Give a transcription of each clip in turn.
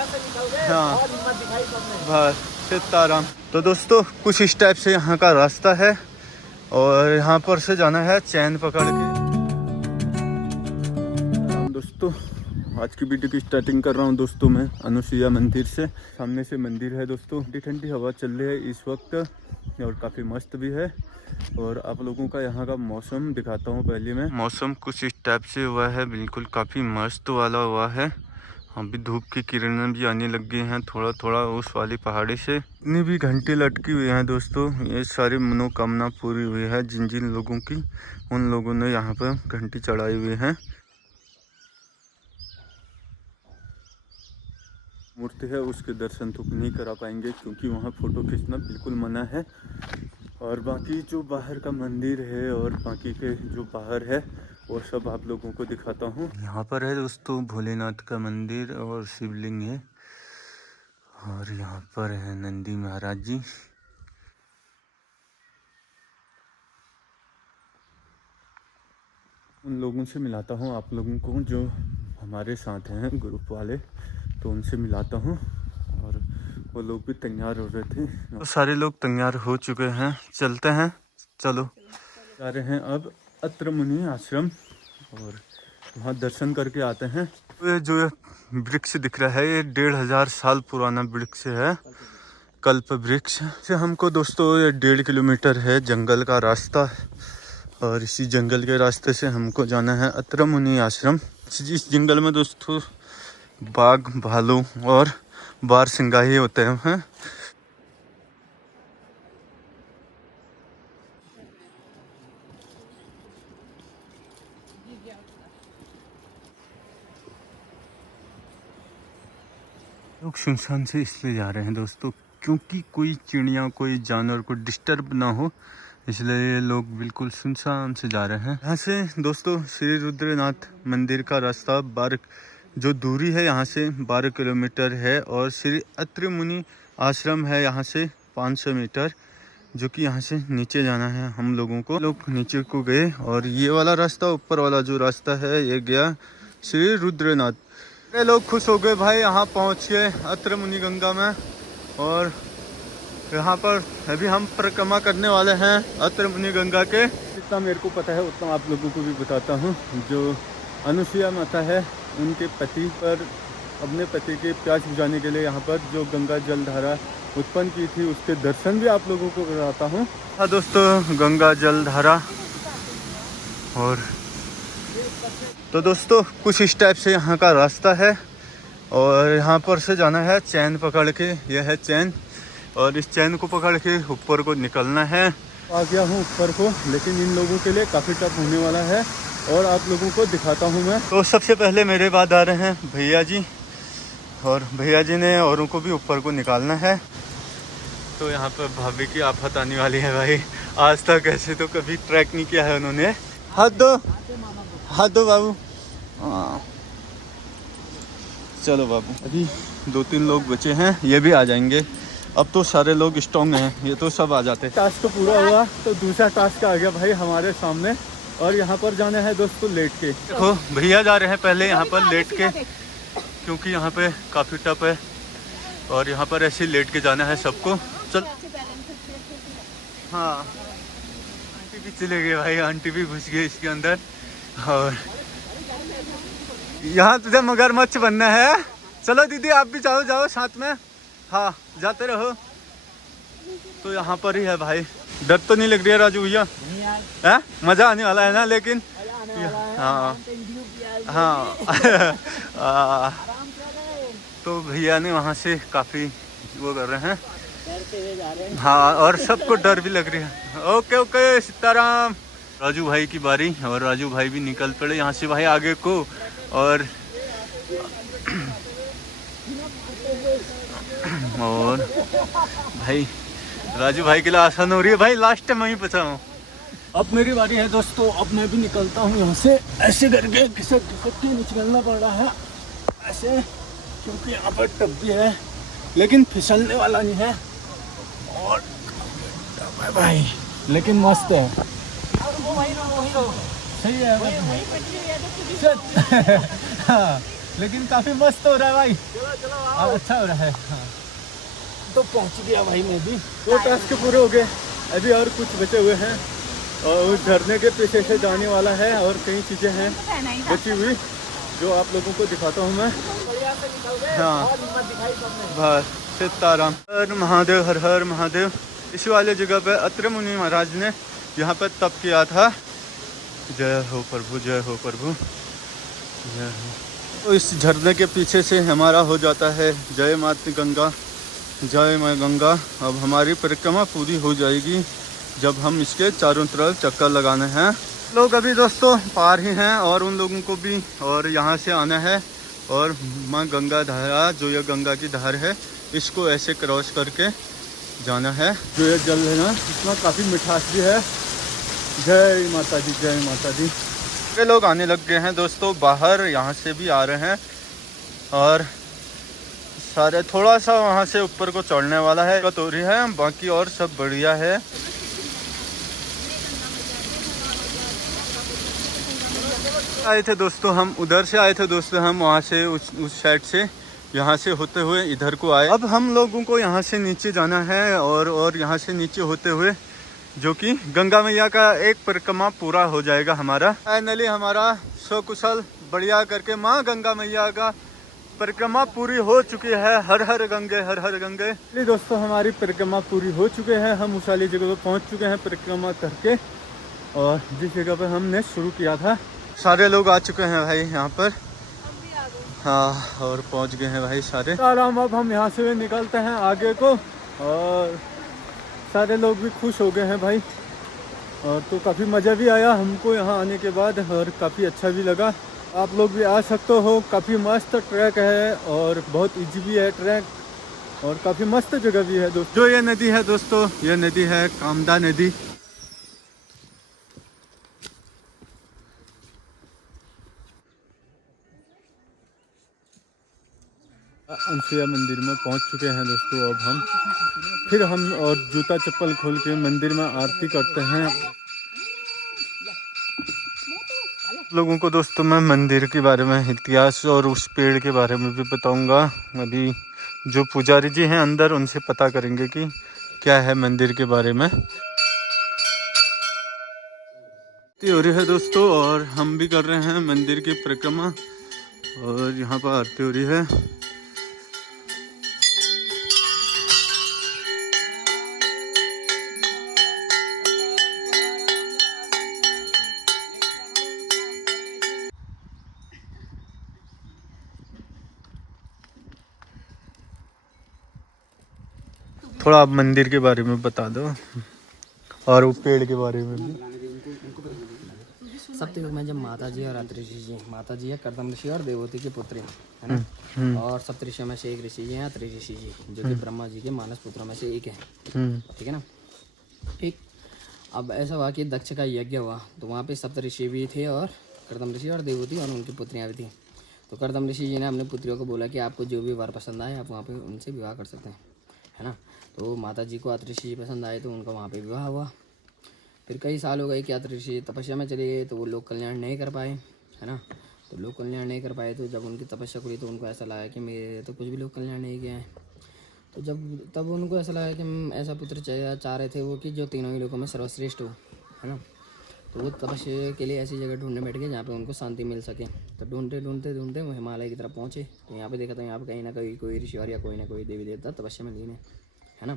हाँ बस सीताराम। तो दोस्तों कुछ इस टाइप से यहाँ का रास्ता है और यहाँ पर से जाना है चैन पकड़ के। दोस्तों आज की वीडियो की स्टार्टिंग कर रहा हूँ दोस्तों मैं अनुसुईया मंदिर से। सामने से मंदिर है दोस्तों, ठंडी ठंडी हवा चल रही है इस वक्त और काफ़ी मस्त भी है। और आप लोगों का यहाँ का मौसम दिखाता हूँ। पहले मैं मौसम कुछ इस टाइप से हुआ है, बिल्कुल काफ़ी मस्त वाला हुआ है। अभी धूप की किरणें भी आने लग गई हैं थोड़ा थोड़ा उस वाली पहाड़ी से। इतनी भी घंटी लटकी हुई हैं दोस्तों, ये सारी मनोकामना पूरी हुई है जिन जिन लोगों की, उन लोगों ने यहाँ पर घंटी चढ़ाई हुई है। मूर्ति है उसके दर्शन तो नहीं करा पाएंगे क्योंकि वहाँ फ़ोटो खींचना बिल्कुल मना है। और बाकी जो बाहर का मंदिर है और बाकी के जो बाहर है वो सब आप लोगों को दिखाता हूँ। यहाँ पर है दोस्तों भोलेनाथ का मंदिर और शिवलिंग है और यहाँ पर है नंदी महाराज जी। उन लोगों से मिलाता हूँ आप लोगों को जो हमारे साथ हैं ग्रुप वाले, तो उनसे मिलाता हूँ। और वो लोग भी तैयार हो रहे थे, तो सारे लोग तैयार हो चुके हैं, चलते हैं। चलो जा रहे हैं अब अत्र मुनि आश्रम और वहाँ दर्शन करके आते हैं। ये जो वृक्ष दिख रहा है ये 1500 साल पुराना वृक्ष है, कल्प वृक्ष से। हमको दोस्तों ये 1.5 किलोमीटर है जंगल का रास्ता और इसी जंगल के रास्ते से हमको जाना है अत्र मुनि आश्रम। इस जंगल में दोस्तों बाघ, भालू और बारहसिंगाही होते हैं। लोग सुनसान से इसलिए जा रहे हैं दोस्तों क्योंकि कोई चिड़िया कोई जानवर को डिस्टर्ब ना हो, इसलिए लोग बिल्कुल सुनसान से जा रहे हैं। यहाँ से दोस्तों श्री रुद्रनाथ मंदिर का रास्ता 12 जो दूरी है यहाँ से 12 किलोमीटर है और श्री अत्र मुनि आश्रम है यहाँ से 500 मीटर, जो कि यहाँ से नीचे जाना है हम लोगों को। लोग नीचे को गए और ये वाला रास्ता, ऊपर वाला जो रास्ता है ये गया श्री रुद्रनाथ। ये लोग खुश हो गए भाई, यहाँ पहुँच गए अत्र मुनि गंगा में। और यहाँ पर अभी हम परिक्रमा करने वाले हैं अत्र मुनि गंगा के। जितना मेरे को पता है उतना आप लोगों को भी बताता हूँ। जो अनुसुईया माता है उनके पति पर, अपने पति के प्यास बुझाने के लिए यहाँ पर जो गंगा जल धारा उत्पन्न की थी उसके दर्शन भी आप लोगों को कराता हूँ। हाँ दोस्तों गंगा जल धारा। और तो दोस्तों कुछ इस टाइप से यहाँ का रास्ता है और यहाँ पर से जाना है चैन पकड़ के। यह है चैन और इस चैन को पकड़ के ऊपर को निकलना है। आ गया हूँ ऊपर को, लेकिन इन लोगों के लिए काफ़ी टफ होने वाला है और आप लोगों को दिखाता हूँ मैं। तो सबसे पहले मेरे बाद आ रहे हैं भैया जी और भैया जी ने औरों को भी ऊपर को निकालना है। तो यहाँ पर भाभी की आफत आने वाली है भाई, आज तक ऐसे तो कभी ट्रैक नहीं किया है उन्होंने। हाथ दो बाबू। हाँ चलो बाबू, अभी 2-3 लोग बचे हैं, ये भी आ जाएंगे। अब तो सारे लोग स्ट्रॉन्ग हैं, ये तो सब आ जाते हैं। टास्क तो पूरा हुआ तो दूसरा टास्क आ गया भाई हमारे सामने और यहाँ पर जाना है दोस्तों लेट के। देखो भैया जा रहे हैं पहले यहाँ पर लेट के, क्योंकि यहाँ पे काफ़ी टफ है और यहाँ पर ऐसे लेट के जाना है सबको। चल हाँ, आंटी भी चले गए भाई, आंटी भी घुस गई इसके अंदर। और यहाँ तुझे मगरमच्छ बनना है। चलो दीदी आप भी जाओ जाओ साथ में, हाँ जाते रहो। तो यहाँ पर ही है भाई, डर तो नहीं लग रही है राजू भैया? है मज़ा आने वाला है ना? लेकिन हाँ हाँ तो भैया ने वहाँ से काफ़ी वो कर रहे हैं हाँ, और सबको डर भी लग रही है। Okay okay Sitaram. राजू भाई की बारी और राजू भाई भी निकल पड़े यहाँ से भाई आगे को। और भाई राजू भाई के लिए आसान हो रही है भाई, लास्ट में ही बचा हूँ। अब मेरी बारी है दोस्तों, अब मैं भी निकलता हूँ यहाँ से। ऐसे करके घिसक घिसक के निकलना पड़ रहा है ऐसे, क्योंकि यहाँ पर टप भी है लेकिन फिसलने वाला नहीं है। और भाई लेकिन मस्त है, सही है। लेकिन काफी मस्त हो रहा है भाई। चलो अच्छा हो रहा है। हाँ तो पहुंच गया भाई मैं भी। 2 टास्क पूरे हो गए, अभी और कुछ बचे हुए हैं और उस झरने के पीछे से जाने वाला है और कई चीजें हैं बची हुई जो आप लोगों को दिखाता हूँ मैं। हाँ बस सीताराम, हर महादेव, हर हर महादेव। इस वाले जगह पे अत्रि मुनि महाराज ने यहाँ पर तप किया था। जय हो प्रभु, जय हो प्रभु, जय हो। तो इस झरने के पीछे से हमारा हो जाता है जय माता गंगा, जय माँ गंगा। अब हमारी परिक्रमा पूरी हो जाएगी जब हम इसके चारों तरफ चक्कर लगाने हैं। लोग अभी दोस्तों पार ही हैं और उन लोगों को भी और यहाँ से आना है और माँ गंगा धारा, जो ये गंगा की धार है, इसको ऐसे क्रॉस करके जाना है। जो ये जल है ना, इसमें काफ़ी मिठास भी है। जय माता दी, जय माता दी। ये लोग आने लग गए हैं दोस्तों, बाहर यहाँ से भी आ रहे हैं और सारे थोड़ा सा वहाँ से ऊपर को चढ़ने वाला है, कतोरी है, बाकी और सब बढ़िया है। आए थे दोस्तों हम, उधर से आए थे दोस्तों हम, वहाँ से उस साइड से यहाँ से होते हुए इधर को आए। अब हम लोगों को यहाँ से नीचे जाना है और यहाँ से नीचे होते हुए जो कि गंगा मैया का एक परिक्रमा पूरा हो जाएगा हमारा। फाइनली हमारा सकुशल बढ़िया करके माँ गंगा मैया का परिक्रमा पूरी हो चुकी है। हर हर गंगे, हर हर गंगे। जी दोस्तों हमारी परिक्रमा पूरी हो चुके हैं, हम उस वाली जगह पर पहुँच चुके हैं परिक्रमा करके, और जिस जगह पर हमने शुरू किया था सारे लोग आ चुके हैं भाई यहाँ पर। हाँ और पहुँच गए हैं भाई सारे। आराम, अब हम यहाँ से निकलते हैं आगे को और सारे लोग भी खुश हो गए हैं भाई। और तो काफ़ी मज़ा भी आया हमको यहाँ आने के बाद और काफ़ी अच्छा भी लगा। आप लोग भी आ सकते हो, काफ़ी मस्त ट्रैक है और बहुत इजी भी है ट्रैक और काफ़ी मस्त जगह भी है दोस्तों। जो ये नदी है दोस्तों, ये नदी है कामदा नदी। अनसुया मंदिर में पहुंच चुके हैं दोस्तों। अब फिर हम और जूता चप्पल खोल के मंदिर में आरती करते हैं। लोगों को दोस्तों मैं मंदिर के बारे में, इतिहास और उस पेड़ के बारे में भी बताऊंगा। अभी जो पुजारी जी हैं अंदर, उनसे पता करेंगे कि क्या है मंदिर के बारे में। हो रही है दोस्तों और हम भी कर रहे हैं मंदिर की परिक्रमा और यहाँ पर आरती हो रही है। थोड़ा आप मंदिर के बारे में बता दो और वो पेड़ के बारे में भी। सप्तयुग में जब माता जी और अत्रि ऋषि, माता जी है कर्दम ऋषि और देवती की पुत्री है ना, और सप्त ऋषियों में से एक ऋषि जी हैं अत्रि ऋषि जी, जो कि ब्रह्मा जी के मानस पुत्रों में से एक है। ठीक है ना। ठीक, अब ऐसा हुआ कि दक्ष का यज्ञ हुआ तो वहाँ पे सप्त ऋषि भी थे और कर्दम ऋषि और देवती और उनकी पुत्रियाँ भी थी। तो कर्दम ऋषि जी ने अपनी पुत्रियों को बोला कि आपको जो भी वर पसंद आए आप वहाँ पे उनसे विवाह कर सकते हैं, है ना। तो माता जी को अत्रि ऋषि पसंद आए तो उनका वहाँ पे विवाह हुआ। फिर कई साल हो गए कि अत्रि ऋषि तपस्या में चले गए तो वो लोग कल्याण नहीं कर पाए, है ना। तो लोग कल्याण नहीं कर पाए तो जब उनकी तपस्या हुई तो उनको ऐसा लगा कि मेरे तो कुछ भी लोग कल्याण नहीं किया है। तो तब उनको ऐसा लगा कि हम ऐसा पुत्र चाह रहे थे वो कि जो तीनों ही लोगों में सर्वश्रेष्ठ हो, है ना। तो वो तपस्या के लिए ऐसी जगह ढूंढने बैठ गए जहाँ पे उनको शांति मिल सके। तो ढूंढते ढूंढते ढूंढते वो हिमालय की तरफ पहुँचे। तो यहाँ पे देखा था यहाँ पे कहीं ना कहीं कोई ऋषि या कोई ना कोई देवी देवता तपस्या में लीन है ना।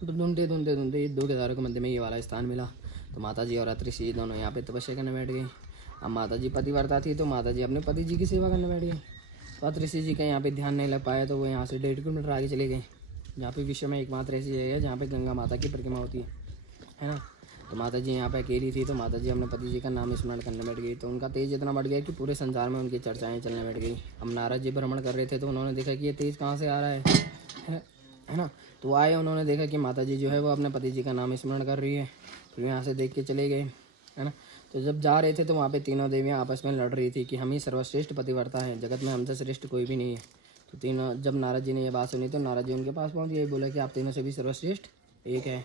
तो ढूंढते ढूंढते ढूंढते 2 केदारों के मध्य में ये वाला स्थान मिला। तो माता जी और अत्रि ऋषि दोनों यहाँ पे तपस्या करने बैठ गए। अब माता जी पतिव्रता थी तो माता जी अपने पति जी की सेवा करने बैठ गए। तो अत्रि ऋषि जी का यहाँ पे ध्यान नहीं लग पाया तो वो यहाँ से 1.5 किलोमीटर आगे चले गए, जहाँ पे विश्व में एकमात्र ऐसी जगह है जहाँ पे गंगा माता की परिक्रमा होती है ना। तो माता जी यहाँ पे अकेली थी तो माता जी अपने पति जी का नाम स्मरण करने बैठ गई। तो उनका तेज इतना बढ़ गया कि पूरे संसार में उनकी चर्चाएँ चलने बैठ गई। अब नारद जी भ्रमण कर रहे थे तो उन्होंने देखा कि ये तेज कहाँ से आ रहा है ना। तो आए, उन्होंने देखा कि माता जी जो है वो अपने पति जी का नाम स्मरण कर रही है। फिर यहाँ से देख के चले गए, है ना। तो जब जा रहे थे तो वहाँ पे तीनों देवियाँ आपस में लड़ रही थी कि हम ही सर्वश्रेष्ठ पतिव्रता हैं, जगत में हमसे श्रेष्ठ कोई भी नहीं है। तो तीनों, जब नारद जी ने ये बात सुनी तो नारद जी उनके पास पहुँच गए, बोला कि आप तीनों से भी सर्वश्रेष्ठ एक है।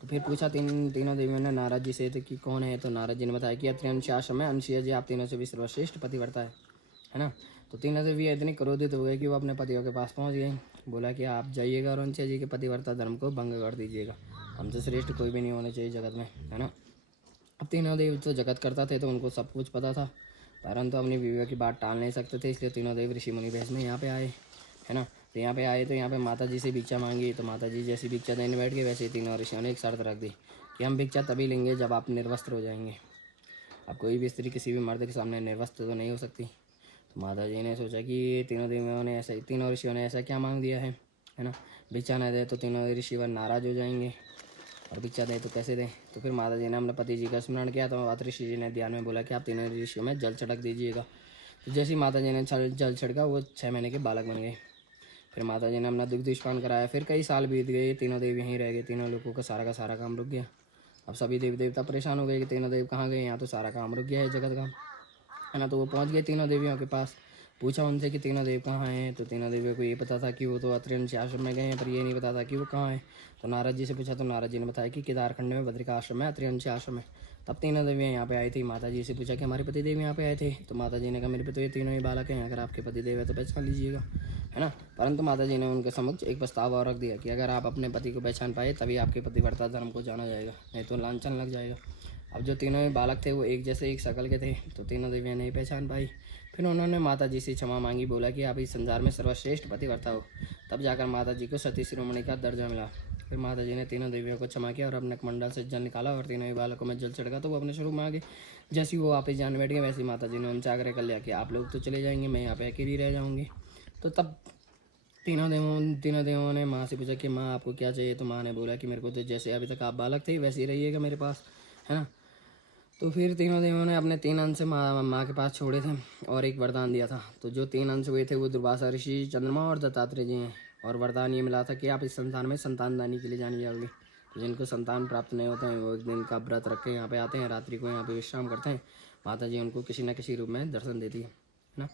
तो फिर पूछा तीनों देवियों ने नारद जी से तो कि कौन है। तो नारद जी ने बताया कि अत्रि अंश आश्रम में अंशिया जी आप तीनों से भी सर्वश्रेष्ठ पतिव्रता है ना। तो तीनों देवियाँ इतनी क्रोधित हो गई कि वो अपने पतियों के पास पहुंच गई। बोला कि आप जाइएगा और उनसे जी के पतिव्रता धर्म को भंग कर दीजिएगा, हमसे श्रेष्ठ कोई भी नहीं होना चाहिए जगत में, है ना। अब तीनों देव तो जगत करता थे तो उनको सब कुछ पता था, परंतु अपनी बीवियों की बात टाल नहीं सकते थे, इसलिए तीनों देव ऋषि मुनि भेष में यहाँ पे आए, है ना। तो यहाँ पे आए तो यहाँ पे माता जी से भिक्षा मांगी। तो माता जी जैसी भिक्षा देने बैठ गए वैसे ही तीनों ऋषियों ने एक शर्त रख दी कि हम भिक्षा तभी लेंगे जब आप निर्वस्त्र हो जाएंगे। अब कोई भी स्त्री किसी भी मर्द के सामने निर्वस्त्र तो नहीं हो सकती। तो माता जी ने सोचा कि तीनों ऋषियों ने ऐसा क्या मांग दिया है ना। भिक्षा न दे तो तीनों ऋषिवर नाराज हो जाएंगे, और भिक्षा दे तो कैसे दें। तो फिर माता जी ने अपने पति जी का स्मरण किया। तो अत्रि ऋषि जी ने ध्यान में बोला कि आप तीनों ऋषियों में जल छिड़क दीजिएगा। तो जैसे ही माता जी ने जल छिड़का वो 6 महीने के बालक बन गए। फिर माता जी ने अपना दुग्धपान कराया। फिर कई साल बीत गए, तीनों देव यहीं रह गए। तीनों लोगों का सारा काम रुक गया। अब सभी देवी देवता परेशान हो गए कि तीनों देव कहाँ गए, यहाँ तो सारा काम रुक गया है जगत का, है ना। तो वो पहुँच गए तीनों देवियों के पास, पूछा उनसे कि तीनों देव कहाँ हैं। तो तीनों देवियों को ये पता था कि वो तो अत्रि आश्रम में गए हैं, पर ये नहीं पता था कि वो कहाँ हैं। तो नारद जी से पूछा तो नारद जी ने बताया कि केदारखंड में बद्रिका आश्रम है, अत्रि आश्रम है। तब तीनों देवियाँ यहाँ पे आई थी। माता जी से पूछा कि हमारे पति देव यहाँ पे आए थे। तो माता जी ने कहा मेरे पे तो ये तीनों ही बालक हैं, अगर आपके पति देव है तो पहचान लीजिएगा, है ना। परंतु माता जी ने उनके समक्ष एक प्रस्ताव और रख दिया कि अगर आप अपने पति को पहचान पाए तभी आपके पतिव्रता धर्म को जाना जाएगा, नहीं तो लांछन लग जाएगा। अब जो तीनों ही बालक थे वो एक जैसे एक शकल के थे, तो तीनों देवियाँ नहीं पहचान पाई। फिर उन्होंने माता जी से क्षमा मांगी, बोला कि आप इस संसार में सर्वश्रेष्ठ पतिव्रता हो। तब जाकर माता जी को सती शिरोमणि का दर्जा मिला। फिर माता जी ने तीनों देवियों को क्षमा किया और अपने कमंडल से जल निकाला और तीनों ही बालकों में जल छिड़का। तो वो अपने स्वरूप में आ गए। जैसे वो वापस जाने बैठ गए वैसे माता जी ने उनसे आग्रह कर लिया कि आप लोग तो चले जाएंगे, मैं यहाँ पे अकेली रह जाऊँगी। तो तब तीनों देवों ने माँ से पूछा कि माँ आपको क्या चाहिए। तो माँ ने बोला कि मेरे को तो जैसे अभी तक आप बालक थे वैसे ही रहिएगा मेरे पास, है ना। तो फिर तीनों देवों ने अपने 3 अंश माँ के पास छोड़े थे और एक वरदान दिया था। तो जो 3 अंश हुए थे वो दुर्वासा ऋषि, चंद्रमा और दत्तात्रेय जी हैं। और वरदान ये मिला था कि आप इस संसार में संतानदानी के लिए जानी जाओगे। तो जिनको संतान प्राप्त नहीं होते हैं वो एक दिन का व्रत रख के यहाँ पे आते हैं, रात्रि को यहाँ पे विश्राम करते हैं। माता जी उनको किसी न किसी रूप में दर्शन देती है ना।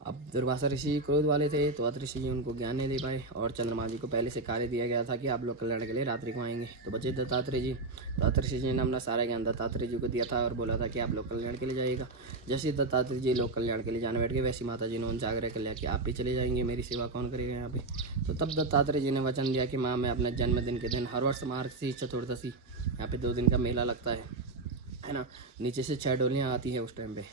अब दुर्वासा ऋषि क्रोध वाले थे तो अत्रि ऋषि जी उनको ज्ञान नहीं दे पाए, और चंद्रमा जी को पहले से कार्य दिया गया था कि आप लोग कल्याण के लिए रात्रि को आएंगे। तो बचे दत्तात्रेय जी। तो अत्रि ऋषि जी ने अपना सारा ज्ञान दत्तात्रेय जी को दिया था और बोला था कि आप लोग कल्याण के लिए जाइएगा। जैसे ही दत्तात्रेय जी लोग कल्याण के लिए जाने बैठ गए वैसी माता जी ने उनसे आग्रह कर लिया कि आप भी चले जाएंगे, मेरी सेवा कौन करेगा यहाँ पे। तो तब दत्तात्रेय जी ने वचन दिया कि माँ मैं अपने जन्मदिन के दिन हर वर्ष मार्गशीर्ष चतुर्दशी यहाँ पे 2 दिन का मेला लगता है ना। नीचे से 6 डोलियाँ आती है उस टाइम पे,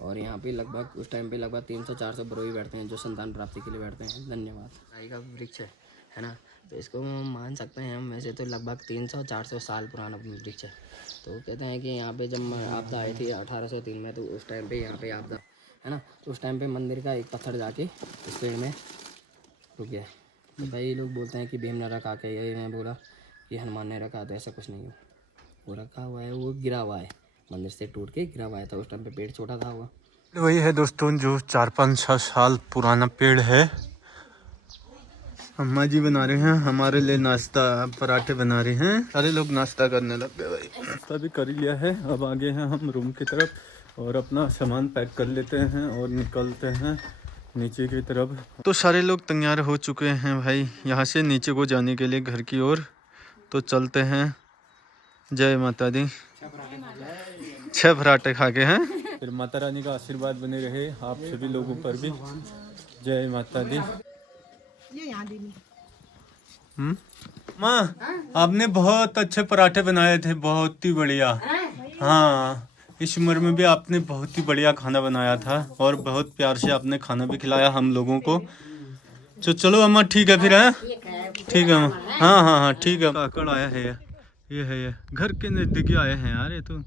और यहाँ पे लगभग उस टाइम पे लगभग 300-400 बरोई बैठते हैं जो संतान प्राप्ति के लिए बैठते हैं। धन्यवाद। गाय का वृक्ष है ना, तो इसको मान सकते हैं हम वैसे तो लगभग 300-400 साल पुराना वृक्ष है। तो कहते हैं कि यहाँ पे जब आपदा आई थी 1803 में, तो उस टाइम पे यहाँ पे आपदा है ना, तो उस टाइम पे मंदिर का एक पत्थर जाके इस पेड़ में रुक गया। तो भाई लोग बोलते हैं कि भीम ने रखा के, ये मैं बोला कि हनुमान ने रखा, तो ऐसा कुछ नहीं है। वो रखा हुआ है, वो गिरा हुआ है, मंदिर से टूट के गिरा हुआ था। उस टाइम पे पेड़ छोटा था हुआ। वही है दोस्तों जो 4-5 साल पुराना पेड़ है। अम्मा जी बना रहे हैं हमारे लिए नाश्ता, पराठे बना रहे हैं। सारे लोग नाश्ता करने लग गए भाई। नाश्ता भी कर लिया है, अब आगे हैं हम रूम की तरफ और अपना सामान पैक कर लेते हैं और निकलते हैं नीचे की तरफ। तो सारे लोग तैयार हो चुके हैं भाई यहाँ से नीचे को जाने के लिए घर की ओर। तो चलते हैं। जय माता दी। 6 पराठे खा के हैं। फिर माता रानी का आशीर्वाद बने रहे आप सभी लोगों पर भी। जय माता दी। माँ आपने बहुत अच्छे पराठे बनाए थे, बहुत ही बढ़िया। हाँ इस उम्र में भी आपने बहुत ही बढ़िया खाना बनाया था और बहुत प्यार से आपने खाना भी खिलाया हम लोगों को। तो चलो अम्मा ठीक है फिर है। ठीक है अम्मा। हाँ हाँ हाँ ठीक है। काकड़ आया है ये है ये घर के नजदीक आए हैं यार ये तो।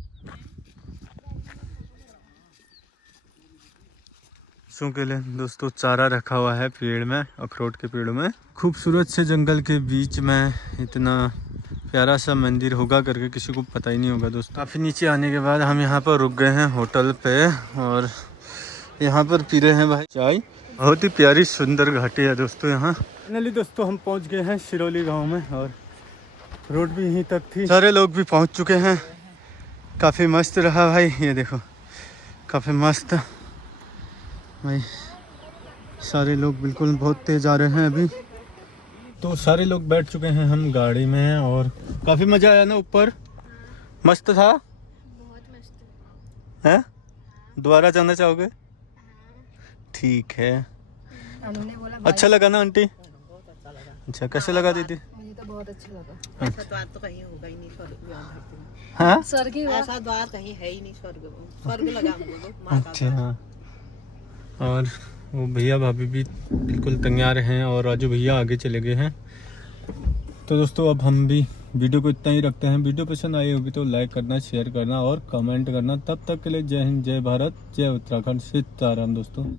के लिए दोस्तों चारा रखा हुआ है पेड़ में, अखरोट के पेड़ में। खूबसूरत से जंगल के बीच में इतना प्यारा सा मंदिर होगा करके किसी को पता ही नहीं होगा दोस्तों। काफ़ी नीचे आने के बाद हम यहाँ पर रुक गए हैं होटल पे और यहाँ पर पी रहे हैं भाई चाय। बहुत ही प्यारी सुंदर घाटी है दोस्तों यहाँ। फाइनली दोस्तों हम पहुँच गए हैं सिरौली गाँव में और रोड भी यहीं तक थी। सारे लोग भी पहुँच चुके हैं। काफ़ी मस्त रहा भाई, ये देखो काफ़ी मस्त भाई। सारे लोग बिल्कुल बहुत तेज आ रहे हैं अभी। तो सारे लोग बैठ चुके हैं हम गाड़ी में और काफ़ी मज़ा आया ना ऊपर। मस्त था, बहुत मस्त है। दोबारा जाना चाहोगे? ठीक है। उन्होंने बोला अच्छा लगा ना आंटी? अच्छा, कैसे लगा दीदी? मुझे तो बहुत अच्छा लगा। ऐसा द्वार तो कहीं होगा ही नहीं स्वर्ग में, धरती में। हाँ स्वर्ग की बात। ऐसा द्वार कहीं है ही नहीं स्वर्ग में। स्वर्ग लगा हम लोगों को, माँ का अच्छा हाँ। और वो भैया भाभी भी बिल्कुल तैयार हैं और राजू भैया आगे चले गए हैं। तो दोस्तों अब हम भी वीडियो को इतना ही रखते हैं। वीडियो पसंद आई होगी तो लाइक करना, शेयर करना और कमेंट करना। तब तक के लिए जय हिंद, जय भारत, जय उत्तराखंड, सीताराम दोस्तों।